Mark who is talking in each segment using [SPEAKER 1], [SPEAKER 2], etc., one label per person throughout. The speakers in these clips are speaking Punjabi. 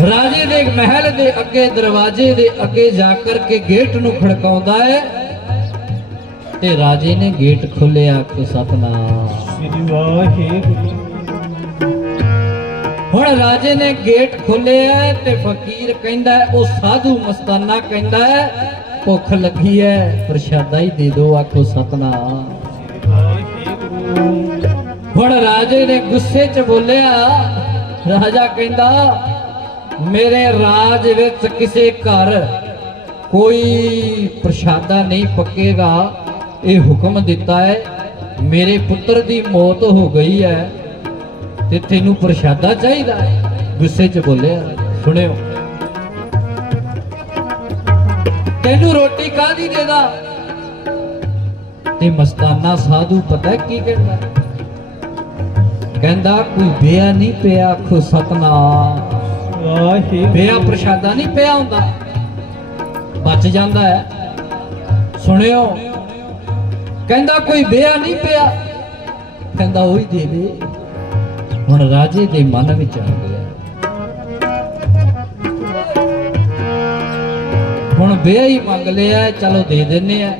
[SPEAKER 1] ਰਾਜੇ ਦੇ ਮਹਿਲ ਦੇ ਅੱਗੇ ਦਰਵਾਜ਼ੇ ਦੇ ਅੱਗੇ ਜਾ ਕਰ ਕੇ ਗੇਟ ਨੂੰ ਖੜਕਾਉਂਦਾ ਹੈ ਤੇ ਰਾਜੇ ਨੇ ਗੇਟ ਖੋਲਿਆ ਕੋ ਸਤਨਾਮ।
[SPEAKER 2] ਸ੍ਰੀ ਵਾਹਿਗੁਰੂ।
[SPEAKER 1] ਹੁਣ ਰਾਜੇ ਨੇ ਗੇਟ ਖੋਲਿਆ ਤੇ ਫਕੀਰ ਕਹਿੰਦਾ ਉਹ ਸਾਧੂ ਮਸਤਾਨਾ ਕਹਿੰਦਾ ਭੁੱਖ ਲੱਗੀ ਹੈ ਪ੍ਰਸ਼ਾਦਾ ਹੀ ਦੇ ਦਿਓ ਆਖੋ
[SPEAKER 2] ਵਾਹਿਗੁਰੂ।
[SPEAKER 1] ਹੁਣ ਰਾਜੇ ਨੇ ਗੁੱਸੇ 'ਚ ਬੋਲਿਆ ਰਾਜਾ ਕਹਿੰਦਾ ਮੇਰੇ ਰਾਜ ਵਿੱਚ ਕਿਸੇ ਘਰ ਕੋਈ ਪ੍ਰਸ਼ਾਦਾ ਨਹੀਂ ਪੱਕੇਗਾ। ਇਹ ਹੁਕਮ ਦਿੱਤਾ ਹੈ, ਮੇਰੇ ਪੁੱਤਰ ਦੀ ਮੌਤ ਹੋ ਗਈ ਹੈ ਤੇ ਤੈਨੂੰ ਪ੍ਰਸ਼ਾਦਾ ਚਾਹੀਦਾ ਹੈ। ਗੁੱਸੇ 'ਚ ਬੋਲਿਆ, ਸੁਣਿਓ। ਤੈਨੂੰ ਰੋਟੀ ਕਾਹਦੀ ਦੇਦਾ? ਤੇ ਮਸਤਾਨਾ ਸਾਧੂ ਪਤਾ ਕੀ ਕਹਿੰਦਾ? ਕਹਿੰਦਾ, ਕੋਈ ਬਿਆ ਨਹੀਂ ਪਿਆ, ਆਖੋ ਸਤਨਾਮ।
[SPEAKER 2] ਵਾਹਿਗੁਰੂ।
[SPEAKER 1] ਬਿਆ ਪ੍ਰਸ਼ਾਦਾ ਨਹੀਂ ਪਿਆ ਹੁੰਦਾ। ਬਚ ਜਾਂਦਾ ਹੈ। ਸੁਣਿਓ। ਕਹਿੰਦਾ ਕੋਈ ਬਿਆ ਨਹੀਂ ਪਿਆ। ਕਹਿੰਦਾ ਉਹੀ ਦੇ ਦੇ ਹੁਣ ਰਾਜੇ ਦੇ ਮਨ ਵਿੱਚ ਆ ਗਿਆ। ਹੁਣ ਬਿਆ ਹੀ ਮੰਗ ਲਿਆ ਚਲੋ ਦੇ ਦਿੰਨੇ ਆ।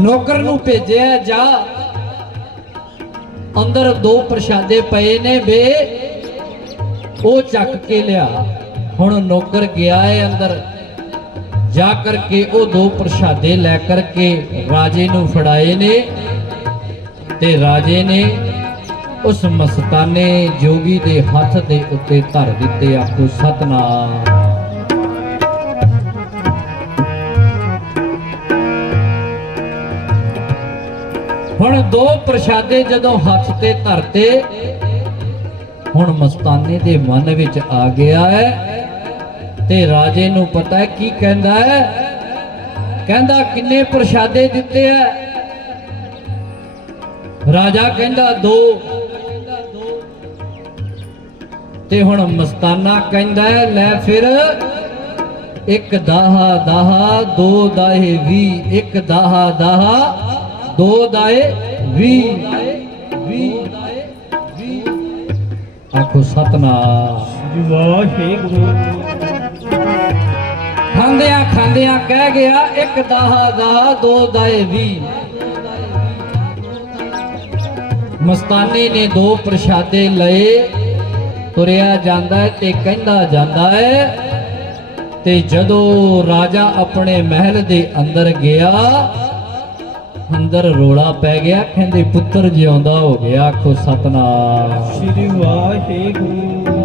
[SPEAKER 1] ਨੌਕਰ ਨੂੰ ਭੇਜਿਆ ਜਾ। ਅੰਦਰ ਦੋ ਪ੍ਰਸ਼ਾਦੇ ਪਏ ਨੇ ਬੇ ਉਹ ਚੱਕ ਕੇ ਲਿਆ। ਹੁਣ ਨੌਕਰ ਗਿਆ ਹੈ ਅੰਦਰ। ਜਾ ਕਰਕੇ ਉਹ ਦੋ ਪ੍ਰਸ਼ਾਦੇ ਲੈ ਕਰਕੇ ਰਾਜੇ ਨੂੰ ਫੜਾਏ ਨੇ ਤੇ ਰਾਜੇ ਨੇ ਉਸ ਮਸਤਾਨੇ ਜੋਗੀ ਦੇ ਹੱਥ ਦੇ ਉੱਤੇ ਧਰ ਦਿੱਤੇ ਆਖੋ, ਸਤਨਾਮ। ਹੁਣ ਦੋ ਪ੍ਰਸ਼ਾਦੇ ਜਦੋਂ ਹੱਥ ਤੇ ਧਰਤੇ ਹੁਣ ਮਸਤਾਨੇ ਦੇ ਮਨ ਵਿੱਚ ਆ ਗਿਆ ਹੈ ਤੇ ਰਾਜੇ ਨੂੰ ਪਤਾ ਹੈ ਕੀ ਕਹਿੰਦਾ ਹੈ? ਕਹਿੰਦਾ, ਕਿੰਨੇ ਪ੍ਰਸ਼ਾਦੇ ਦਿੱਤੇ ਐ ਰਾਜਾ ਕਹਿੰਦਾ, ਦੋ। ਤੇ ਹੁਣ ਮਸਤਾਨਾ ਕਹਿੰਦਾ ਲੈ ਫਿਰ, ਇੱਕ ਦਾਹਾ ਦਾਹਾ, ਦੋ ਦਾਹੇ 20 ਇੱਕ ਦਾਹਾ ਦਾਹਾ, ਦੋ ਦਾਏ 20 ਆਖੋ ਸਤਨਾਮ।
[SPEAKER 2] ਸ੍ਰੀ ਵਾਹਿਗੁਰੂ।
[SPEAKER 1] ਖਾਂਦਿਆਂ ਖਾਂਦਿਆਂ ਕਹਿ ਗਿਆ ਇੱਕ ਦਾਹਾ ਦਾਹਾ ਦੋ ਦਾਏ 20 ਮਸਤਾਨੇ ਨੇ ਦੋ ਪ੍ਰਸ਼ਾਦੇ ਲਏ ਤੁਰਿਆ ਜਾਂਦਾ ਹੈ ਤੇ ਕਹਿੰਦਾ ਜਾਂਦਾ ਹੈ ਤੇ ਜਦੋਂ ਰਾਜਾ ਆਪਣੇ ਮਹਿਲ ਦੇ ਅੰਦਰ ਗਿਆ ਅੰਦਰ ਰੋਲਾ ਪੈ ਗਿਆ ਕਹਿੰਦੇ ਪੁੱਤਰ ਜਿਉਂਦਾ ਹੋ ਗਿਆ ਆਖੋ ਸਤਨਾਮ।
[SPEAKER 2] ਸ੍ਰੀ ਵਾਹਿਗੁਰੂ।